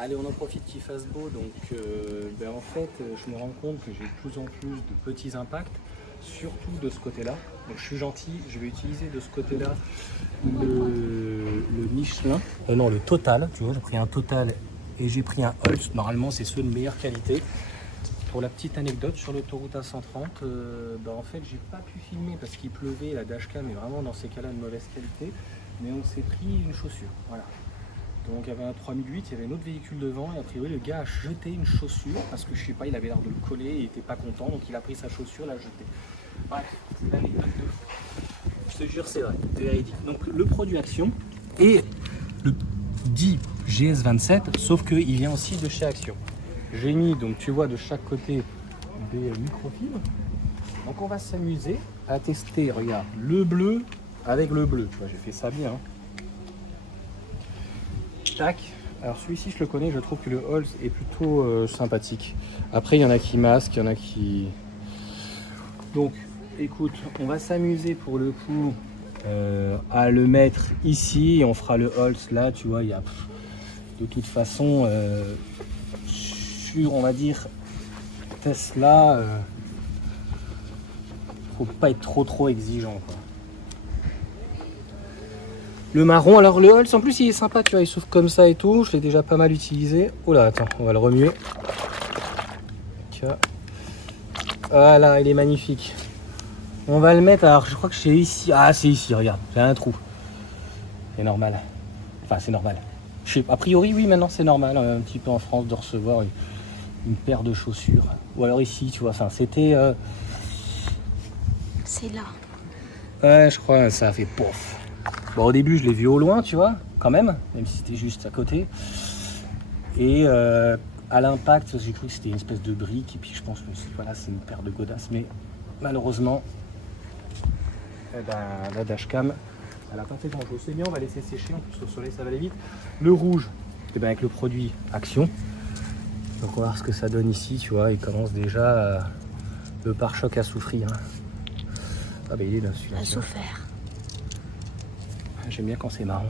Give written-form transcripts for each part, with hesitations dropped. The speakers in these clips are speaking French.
Allez, on en profite qu'il fasse beau. Donc, en fait, je me rends compte que j'ai de plus en plus de petits impacts, surtout de ce côté-là. Donc, je suis gentil, je vais utiliser de ce côté-là le Michelin. Non, le Total. Tu vois, j'ai pris un Total et j'ai pris un Holst. Normalement, c'est ceux de meilleure qualité. Pour la petite anecdote, sur l'autoroute A130, en fait, j'ai pas pu filmer parce qu'il pleuvait. La dashcam est vraiment dans ces cas-là de mauvaise qualité. Mais on s'est pris une chaussure. Voilà. Donc il y avait un 3008, il y avait un autre véhicule devant et a priori le gars a jeté une chaussure parce que je sais pas, il avait l'air de le coller et il était pas content, donc il a pris sa chaussure, l'a jetée. Bref, c'est l'anecdote de fou. Je te jure, c'est vrai, c'est véridique. Donc le produit Action et le dit GS27, sauf qu'il vient aussi de chez Action. J'ai mis, donc tu vois, de chaque côté des microfibres. Donc on va s'amuser à tester, regarde, le bleu avec le bleu. Tu vois, j'ai fait ça bien. Hein. Tac. Alors celui-ci je le connais, je trouve que le Holz est plutôt sympathique. Après il y en a qui masquent, il y en a qui... Donc écoute, on va s'amuser pour le coup à le mettre ici et on fera le Holz là, tu vois, il y a de toute façon sur on va dire Tesla, faut pas être trop exigeant quoi. Le marron, alors le Holz en plus il est sympa, tu vois, il s'ouvre comme ça et tout, je l'ai déjà pas mal utilisé. Oh là, attends, on va le remuer. Voilà, il est magnifique. On va le mettre, alors je crois que c'est ici. Ah, c'est ici, regarde, j'ai un trou. C'est normal. Enfin, c'est normal. A priori, oui, maintenant c'est normal, un petit peu en France, de recevoir une paire de chaussures. Ou alors ici, tu vois, enfin, c'était... C'est là. Ouais, je crois, ça a fait pof. Bon, au début, je l'ai vu au loin, tu vois, quand même si c'était juste à côté. Et à l'impact, j'ai cru que c'était une espèce de brique. Et puis, je pense que voilà, c'est une paire de godasses. Mais malheureusement, la dashcam, elle n'a pas fait grand-chose. C'est bien, on va laisser sécher. En plus, au soleil, ça va aller vite. Le rouge, et avec le produit Action. Donc, on va voir ce que ça donne ici, tu vois. Il commence déjà le pare-choc à souffrir. Hein. Ah, il est là, celui-là. À souffert. J'aime bien quand c'est marron.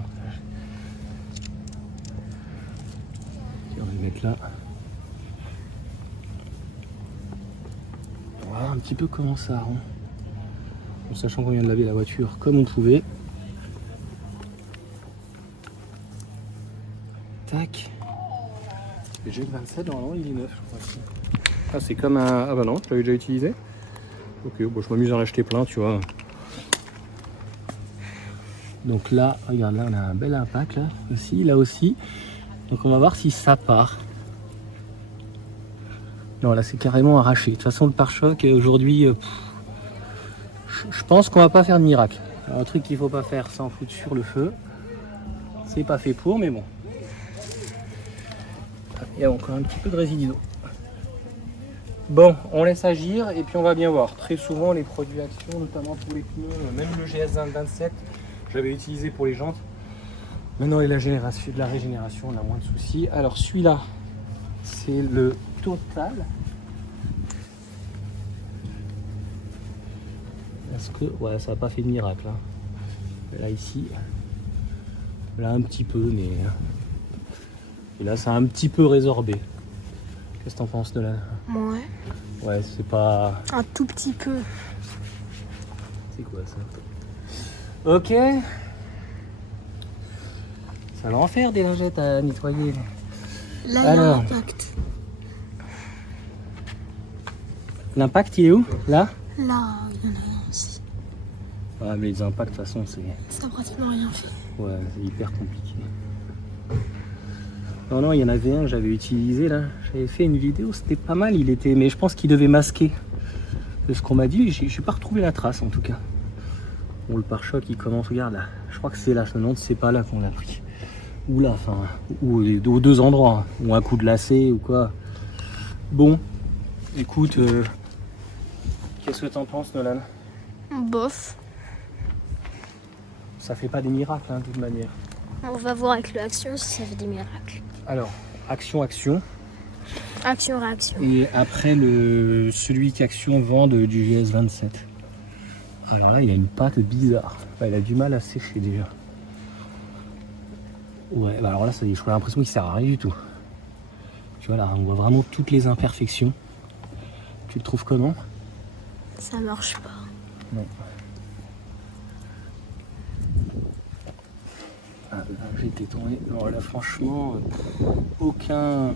On va le mettre là. On va voir un petit peu comment ça rend. En sachant qu'on vient de laver la voiture comme on pouvait. Tac. Le G27, normalement il est neuf, je crois. Aussi. Ah, c'est comme un. Ah bah non, je l'avais déjà utilisé. Ok, bon, je m'amuse à en acheter plein, tu vois. Donc là, regarde, là on a un bel impact là aussi. Donc on va voir si ça part. Non, là c'est carrément arraché. De toute façon, le pare-choc aujourd'hui, je pense qu'on va pas faire de miracle. Alors, un truc qu'il faut pas faire, c'est en foutre sur le feu. C'est pas fait pour, mais bon. Il y a encore un petit peu de résidus d'eau. Bon, on laisse agir et puis on va bien voir. Très souvent, les produits Action, notamment pour les pneus, même le GS27, j'avais utilisé pour les jantes. Maintenant, il y a de la régénération, on a moins de soucis. Alors, celui-là, c'est le Total. Est-ce que... Ouais, ça n'a pas fait de miracle. Hein. Là, ici, là, un petit peu, mais... Et là, ça a un petit peu résorbé. Qu'est-ce que t'en penses de là? Ouais. Ouais, c'est pas... Un tout petit peu. C'est quoi ça? Ok. Ça va en faire des lingettes à nettoyer. Là, il y a l'impact. L'impact, il est où? Là? Là, il y en a un aussi. Ouais, mais les impacts, de toute façon, c'est... Ça n'a pratiquement rien fait. Ouais, c'est hyper compliqué. Non, il y en avait un que j'avais utilisé, là. J'avais fait une vidéo, c'était pas mal, il était... Mais je pense qu'il devait masquer. C'est ce qu'on m'a dit, j'ai pas retrouvé la trace, en tout cas. Bon, le pare-choc, il commence, regarde, là. Je crois que c'est là, je me demande si c'est pas là qu'on l'a pris. Ou là, enfin... Ou aux deux endroits. Hein. Ou un coup de lacet, ou quoi. Bon, écoute... Qu'est-ce que t'en penses, Nolan? Bof. Ça fait pas des miracles, hein, de toute manière. On va voir avec le Action si ça fait des miracles. Alors, Action. Action-réaction. Et après, celui qu'Action vend du GS27. Alors là, il a une pâte bizarre. Enfin, il a du mal à sécher déjà. Ouais, bah alors là, j'ai l'impression qu'il sert à rien du tout. Tu vois là, on voit vraiment toutes les imperfections. Tu le trouves comment? Ça marche pas. Non. Ah, là, j'ai été tourné. Alors là, franchement, aucun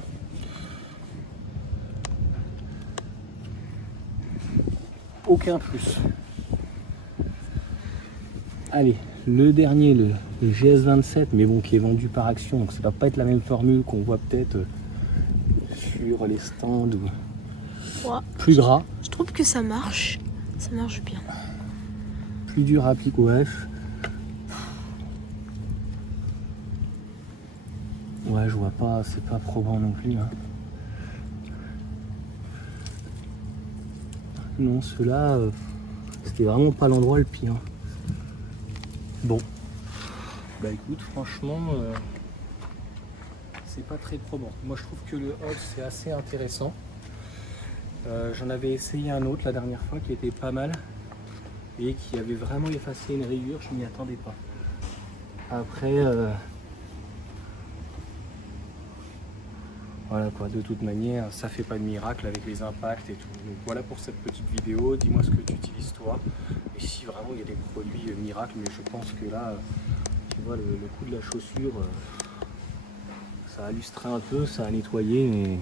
plus. Allez, le dernier, le GS27, mais bon, qui est vendu par Action, donc ça va pas être la même formule qu'on voit peut-être sur les stands ou Ouais. plus gras, Je trouve que ça marche. Ça marche bien. plus dur à appliquer. Ouais, ouais, je vois pas, c'est pas probant non plus. Hein. Non, ceux-là, c'était vraiment pas l'endroit le pire. Bon, bah écoute, franchement, c'est pas très probant. Moi, je trouve que le Hodge, c'est assez intéressant. J'en avais essayé un autre la dernière fois qui était pas mal et qui avait vraiment effacé une rayure, je m'y attendais pas. Après, voilà quoi, de toute manière, ça fait pas de miracle avec les impacts et tout. Donc voilà pour cette petite vidéo, dis-moi ce que tu utilises toi. Et si vraiment il y a des produits miracles, mais je pense que là, tu vois, le coup de la chaussure, ça a lustré un peu, ça a nettoyé,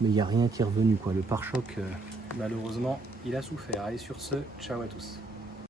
mais il n'y a rien qui est revenu quoi. Le pare-choc, malheureusement, il a souffert. Allez sur ce, ciao à tous.